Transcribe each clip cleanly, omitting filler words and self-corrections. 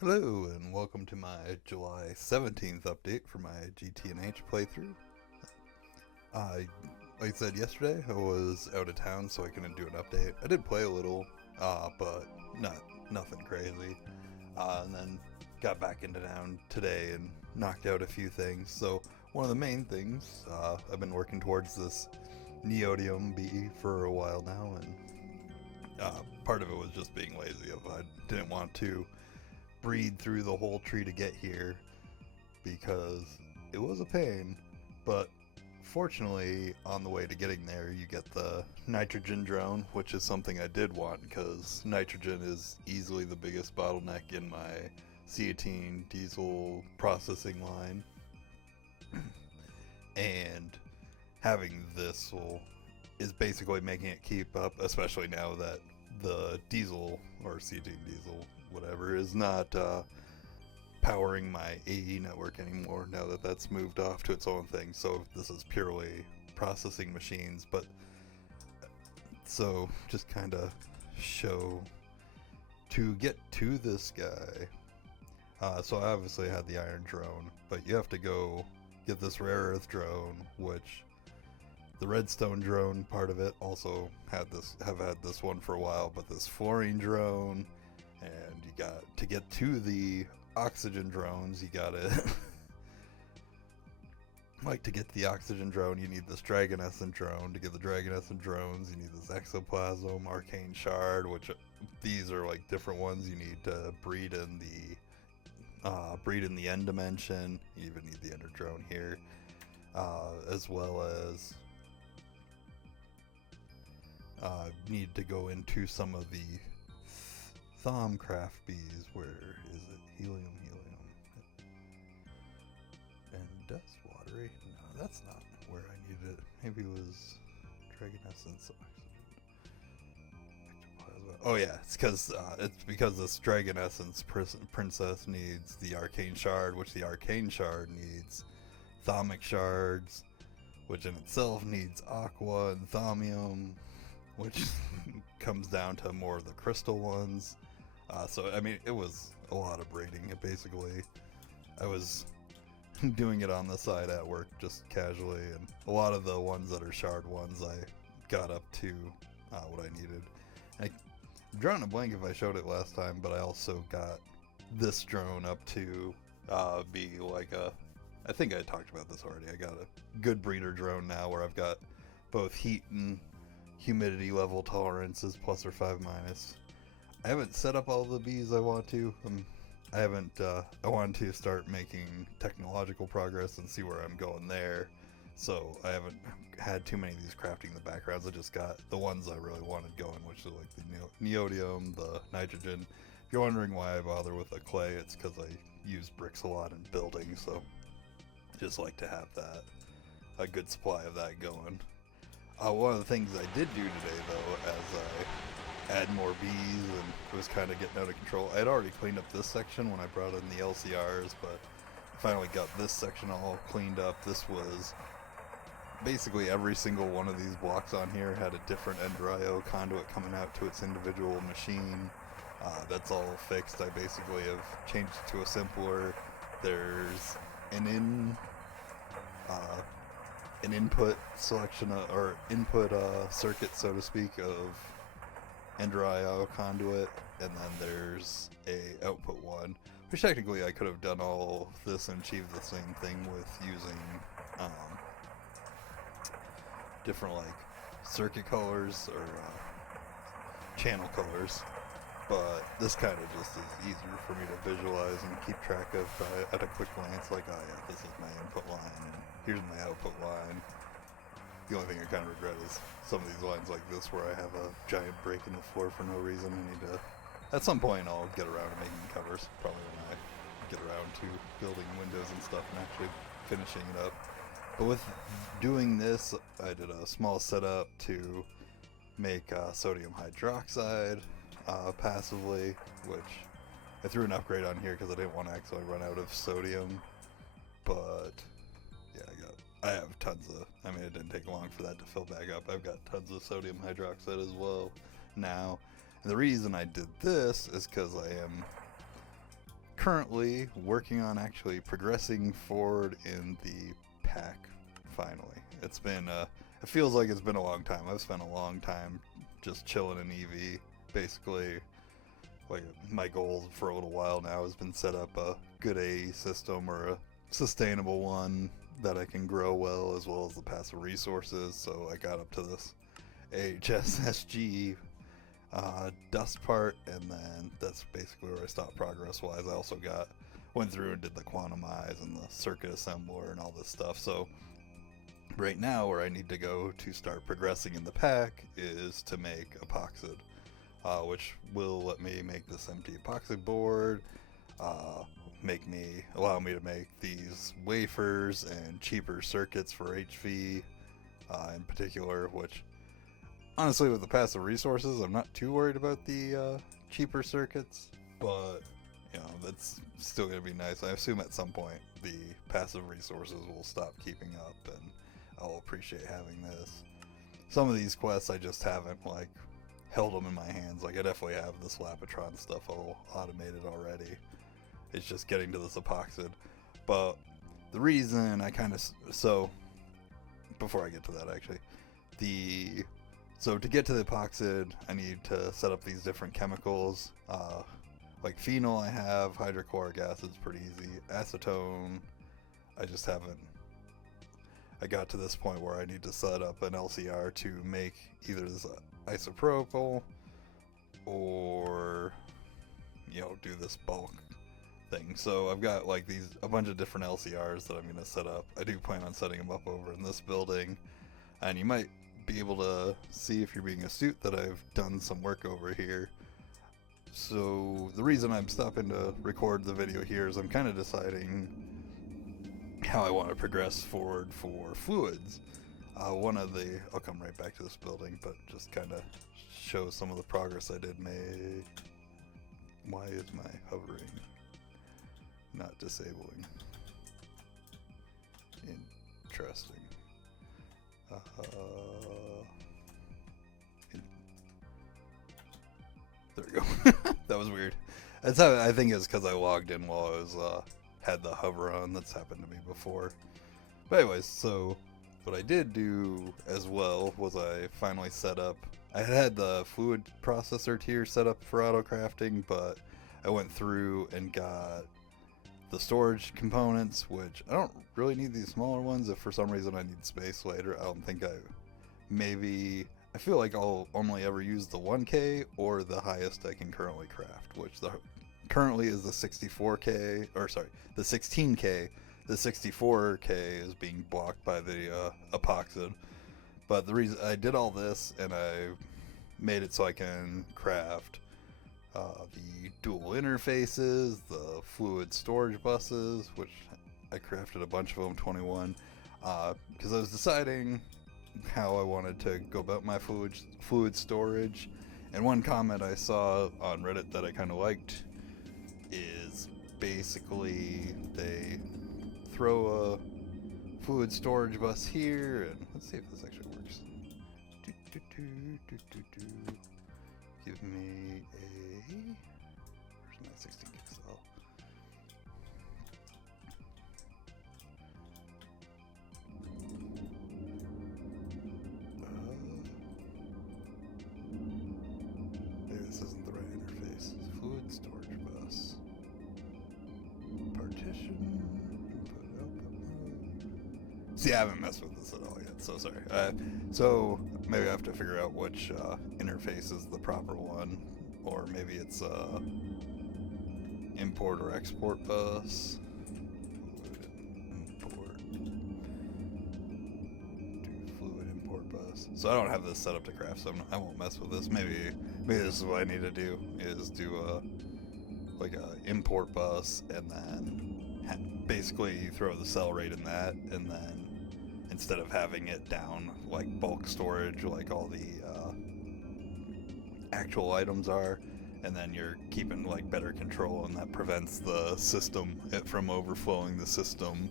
Hello, and welcome to my July 17th update for my GTNH playthrough. I, like I said yesterday, I was out of town, so I couldn't do an update. I did play a little, but nothing crazy. And then got back into town today and knocked out a few things. So one of the main things, I've been working towards this Neodymium bee for a while now, and part of it was just being lazy. I didn't want to breed through the whole tree to get here because it was a pain. But fortunately, on the way to getting there, you get the nitrogen drone, which is something I did want because nitrogen is easily the biggest bottleneck in my C18 diesel processing line. And having this is basically making it keep up, especially now that the diesel or C18 diesel, whatever, is not powering my AE network anymore now that that's moved off to its own thing. So this is purely processing machines. But so just kind of show to get to this guy. So I obviously had the iron drone, but you have to go get this rare earth drone, which the redstone drone part of it also have had this one for a while, but this fluorine drone, and you got to get to the oxygen drones, you gotta like to get the oxygen drone, you need this dragonescent drone. To get the dragonescent drones, you need this exoplasm, arcane shard, which these are like different ones you need to breed in the end dimension. You even need the ender drone here, as well as need to go into some of the Thaumcraft bees. Where is it? Helium. And dust watery? No, that's not where I needed it. Maybe it was Dragon Essence Ectoplasma. Oh yeah, it's because this Dragon Essence princess needs the Arcane Shard, which the Arcane Shard needs Thaumic Shards, which in itself needs Aqua and Thaumium, which comes down to more of the crystal ones. So I mean, it was a lot of breeding. Basically, I was doing it on the side at work just casually, and a lot of the ones that are shard ones I got up to what I needed. I'm drawing a blank if I showed it last time, but I also got this drone up to be like I think I talked about this already. I got a good breeder drone now where I've got both heat and humidity level tolerances, plus or 5 minus. I haven't set up all the bees I want to. I haven't. I wanted to start making technological progress and see where I'm going there. So I haven't had too many of these crafting in the backgrounds. I just got the ones I really wanted going, which are like the neodymium, the nitrogen. If you're wondering why I bother with the clay, it's because I use bricks a lot in building. So I just like to have a good supply of that going. One of the things I did do today, though, as I add more bees and it was kind of getting out of control, I had already cleaned up this section when I brought in the LCRs, but I finally got this section all cleaned up. This was basically every single one of these blocks on here had a different Ender.io conduit coming out to its individual machine. That's all fixed. I basically have changed it to a simpler. There's an input selection or input circuit, so to speak, of Ender.io conduit, and then there's a output one, which technically I could have done all this and achieved the same thing with using different like circuit colors or channel colors, but this kind of just is easier for me to visualize and keep track of at a quick glance, like, oh yeah, this is my input line and here's my output line. The only thing I kind of regret is some of these lines like this where I have a giant break in the floor for no reason. I need to, at some point I'll get around to making covers, probably when I get around to building windows and stuff and actually finishing it up. But with doing this, I did a small setup to make sodium hydroxide passively, which I threw an upgrade on here because I didn't want to actually run out of sodium. But yeah, I have tons of, I mean, it didn't take long for that to fill back up. I've got tons of sodium hydroxide as well now. And the reason I did this is because I am currently working on actually progressing forward in the pack. Finally, it feels like it's been a long time. I've spent a long time just chilling in EV. Basically, like my goal for a little while now has been set up a good AE system or a sustainable one that I can grow well, as well as the passive resources. So I got up to this HSSG dust part, and then that's basically where I stopped progress wise. I also went through and did the quantumize and the circuit assembler and all this stuff. So right now where I need to go to start progressing in the pack is to make epoxid, which will let me make this empty epoxy board, allow me to make these wafers and cheaper circuits for HV in particular, which honestly with the passive resources I'm not too worried about the cheaper circuits, but you know, that's still going to be nice. I assume at some point the passive resources will stop keeping up and I'll appreciate having this. Some of these quests I just haven't like held them in my hands. Like I definitely have this Lapatron stuff all automated already. It's just getting to this epoxid. But the reason I so before I get to that actually, so to get to the epoxid I need to set up these different chemicals. Like phenol I have, hydrochloric acid's pretty easy, acetone I got to this point where I need to set up an LCR to make either this isopropyl or, you know, do this bulk thing. So I've got like a bunch of different LCRs that I'm going to set up. I do plan on setting them up over in this building, and you might be able to see if you're being astute that I've done some work over here. So the reason I'm stopping to record the video here is I'm kind of deciding how I want to progress forward for fluids. I'll come right back to this building, but just kind of show some of the progress I did make. Why is my hovering not disabling? Interesting. There we go. That was weird. That's how I think it's because I logged in while I was had the hover on. That's happened to me before. But anyways, so what I did do as well was I finally set up. I had the fluid processor tier set up for auto crafting, but I went through and got the storage components, which I don't really need these smaller ones. If for some reason I need space later, I don't think I feel like I'll only ever use the 1K or the highest I can currently craft, which currently is the 64K, or sorry, the 16K. The 64K is being blocked by the epoxid. But the reason I did all this and I made it so I can craft the dual interfaces, the fluid storage buses, which I crafted a bunch of them, 21, because I was deciding how I wanted to go about my fluid storage. And one comment I saw on Reddit that I kind of liked is basically they throw a fluid storage bus here, and let's see if this actually works. Give me where's my 16 pixel? Maybe this isn't the right interface. Fluid storage bus. Partition. Input, output. See, I haven't messed with this at all yet, so sorry. So maybe I have to figure out which interface is the proper one, or maybe it's import or export bus. Fluid import bus. So I don't have this set up to craft, so I won't mess with this. Maybe this is what I need to do, is do like a import bus, and then basically you throw the cell right in that, and then instead of having it down like bulk storage like all the actual items are, and then you're keeping like better control, and that prevents the system from overflowing the system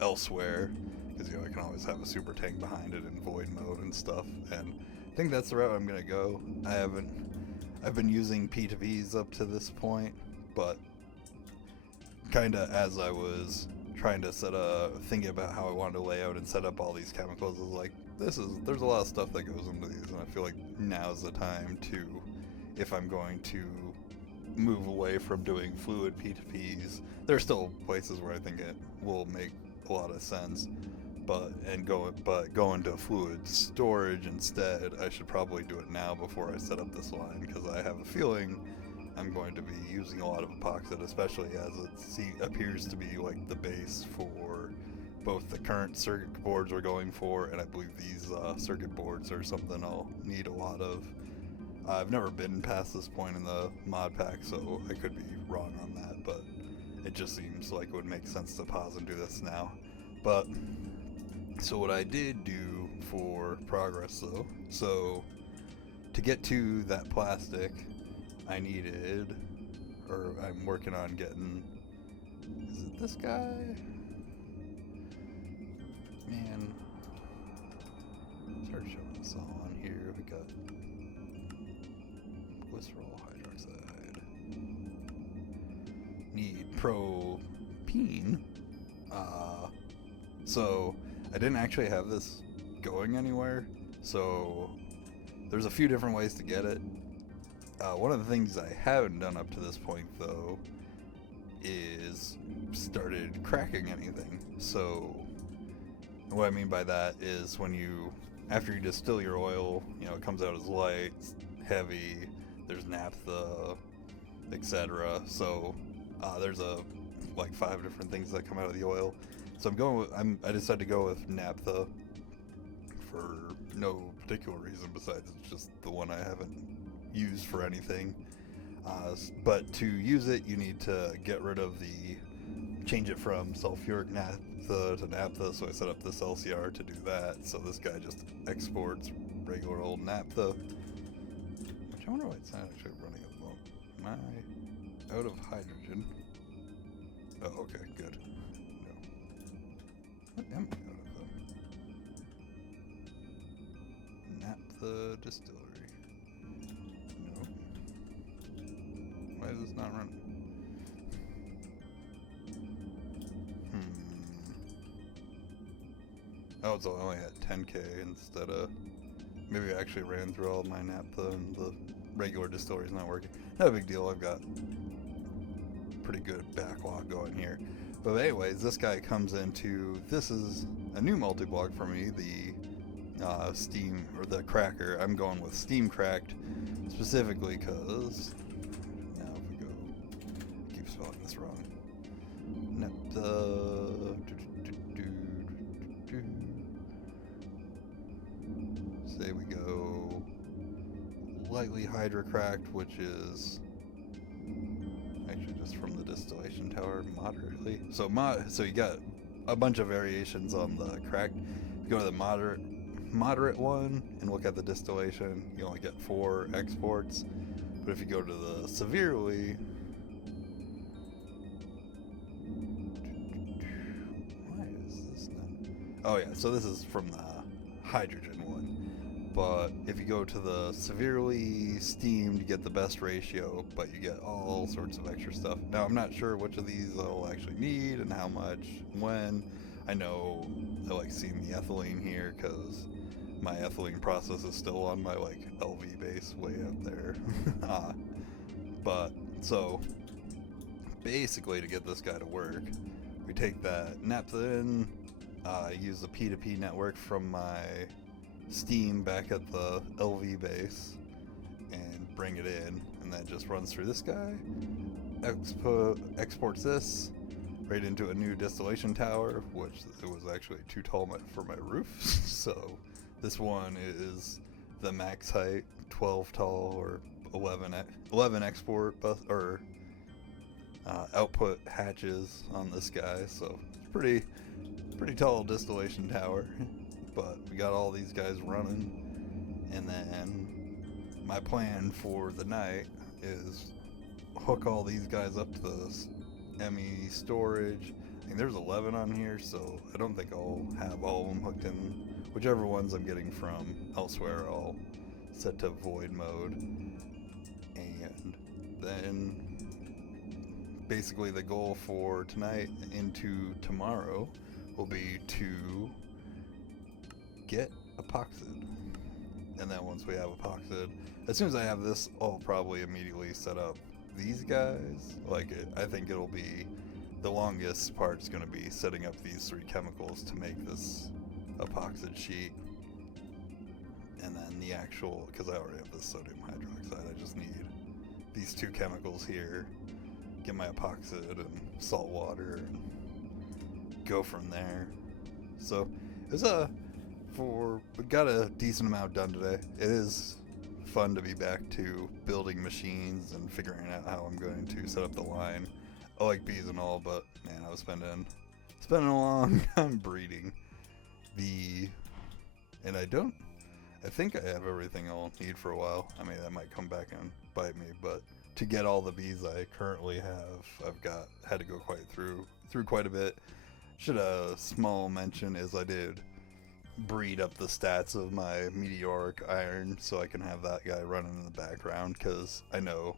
elsewhere, because you know I can always have a super tank behind it in void mode and stuff. And I think that's the route I'm gonna go. I've been using P2Vs up to this point, but kind of as I was trying to thinking about how I wanted to lay out and set up all these chemicals, I was like, there's a lot of stuff that goes into these, and I feel like now's the time to, if I'm going to move away from doing fluid P2Ps, there are still places where I think it will make a lot of sense, but go into fluid storage instead. I should probably do it now before I set up this line, because I have a feeling I'm going to be using a lot of epoxide, especially as it appears to be like the base for both the current circuit boards we're going for, and I believe these circuit boards are something I'll need a lot of. I've never been past this point in the mod pack, so I could be wrong on that, but it just seems like it would make sense to pause and do this now. But so what I did do for progress though, so to get to that plastic, I needed, or I'm working on getting, is it this guy? Man, start showing this all on here. We got glycerol hydroxide. Need propene. So I didn't actually have this going anywhere, so there's a few different ways to get it. One of the things I haven't done up to this point, though, is started cracking anything. So what I mean by that is after you distill your oil, it comes out as light, heavy, there's naphtha, etc. So there's like 5 different things that come out of the oil. So I decided to go with naphtha for no particular reason besides it's just the one I haven't used for anything. But to use it, you need to change it from sulfuric naphtha to naphtha, so I set up this LCR to do that. So this guy just exports regular old naphtha, which I wonder why it's not actually running at the moment. Am I out of hydrogen? Oh, okay, good. No. What am I out of them? Naphtha distillery. No. Why is this not running? Oh, it's only at 10k instead of... Maybe I actually ran through all my naphtha and the regular distillery's not working. Not a big deal, I've got pretty good backlog going here. But anyways, this guy comes into... This is a new multi-block for me, the steam, or the cracker. I'm going with steam cracked, specifically because... Now if we go... I keep spelling this wrong. Naphtha... Say we go lightly hydrocracked, which is actually just from the distillation tower, moderately. So you got a bunch of variations on the cracked. If you go to the moderate one and look at the distillation, you only get 4 exports. But if you go to the severely, why is this not? Oh yeah, so this is from the hydrogen one. But if you go to the severely steamed, you get the best ratio, but you get all sorts of extra stuff. Now, I'm not sure which of these I'll actually need and how much, when. I know I like seeing the ethylene here because my ethylene process is still on my LV base way up there. But so basically, to get this guy to work, we take that naphtha in, use the P2P network from my steam back at the LV base and bring it in, and that just runs through this guy, exports this right into a new distillation tower, which it was actually too tall for my roof. So this one is the max height, 12 tall or 11 export or output hatches on this guy. So pretty tall distillation tower. But we got all these guys running, and then my plan for the night is hook all these guys up to the ME storage. I mean, there's 11 on here, so I don't think I'll have all of them hooked in. Whichever ones I'm getting from elsewhere, I'll set to void mode, and then basically the goal for tonight into tomorrow will be to get epoxid. And then once we have epoxid, as soon as I have this, I'll probably immediately set up these guys. Like, I think it'll be, the longest part's going to be setting up these 3 chemicals to make this epoxid sheet. And then the actual, because I already have this sodium hydroxide, I just need these 2 chemicals here, get my epoxid and salt water, and go from there. So it was we got a decent amount done today. It is fun to be back to building machines and figuring out how I'm going to set up the line. I like bees and all, but man, I was spending a long time breeding and I think I have everything I'll need for a while. I mean, that might come back and bite me, but to get all the bees I currently have, had to go through quite a bit. Should a small mention is I did breed up the stats of my meteoric iron so I can have that guy running in the background, because I know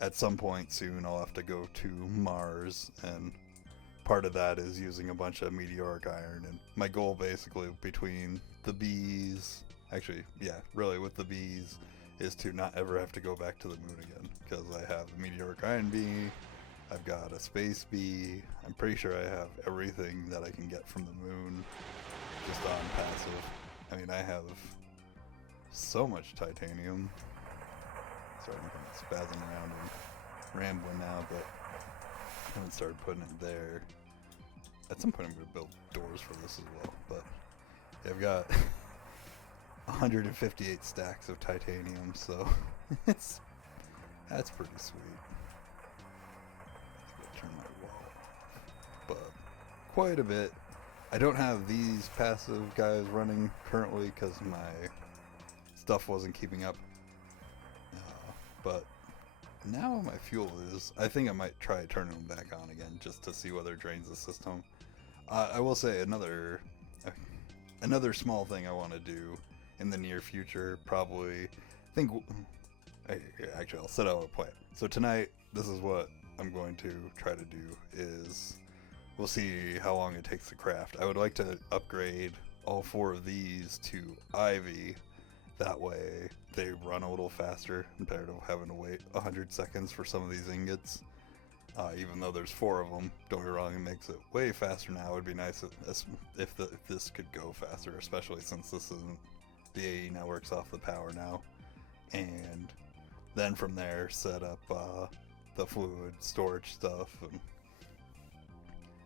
at some point soon I'll have to go to Mars, and part of that is using a bunch of meteoric iron. And my goal basically between the bees, really with the bees, is to not ever have to go back to the moon again, because I have a meteoric iron bee, I've got a space bee, I'm pretty sure I have everything that I can get from the moon just on passive. I mean, I have so much titanium. Sorry, I'm kind of spazzing around and rambling now, but I haven't started putting it there. At some point I'm going to build doors for this as well, but yeah, I've got 158 stacks of titanium, so that's pretty sweet. I think I'll turn my wall off, but quite a bit. I don't have these passive guys running currently because my stuff wasn't keeping up, but now my fuel is. I think I might try turning them back on again just to see whether it drains the system. I will say another small thing I want to do in the near future, probably, I'll set out a plan. So tonight, this is what I'm going to try to do, is we'll see how long it takes to craft. I would like to upgrade all 4 of these to Ivy. That way they run a little faster compared to having to wait 100 seconds for some of these ingots. Even though there's 4 of them, don't get me wrong, it makes it way faster now. It would be nice if this could go faster, especially since this isn't the AE network's off the power now. And then from there, set up the fluid storage stuff, and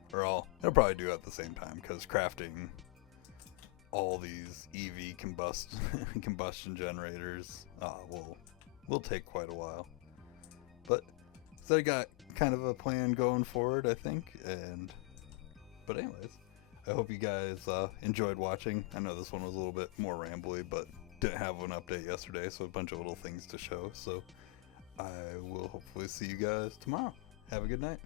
it'll probably do it at the same time, because crafting all these EV combustion generators will take quite a while. But so I got kind of a plan going forward, I think. But anyways, I hope you guys enjoyed watching. I know this one was a little bit more rambly, but didn't have an update yesterday, so a bunch of little things to show. So I will hopefully see you guys tomorrow. Have a good night.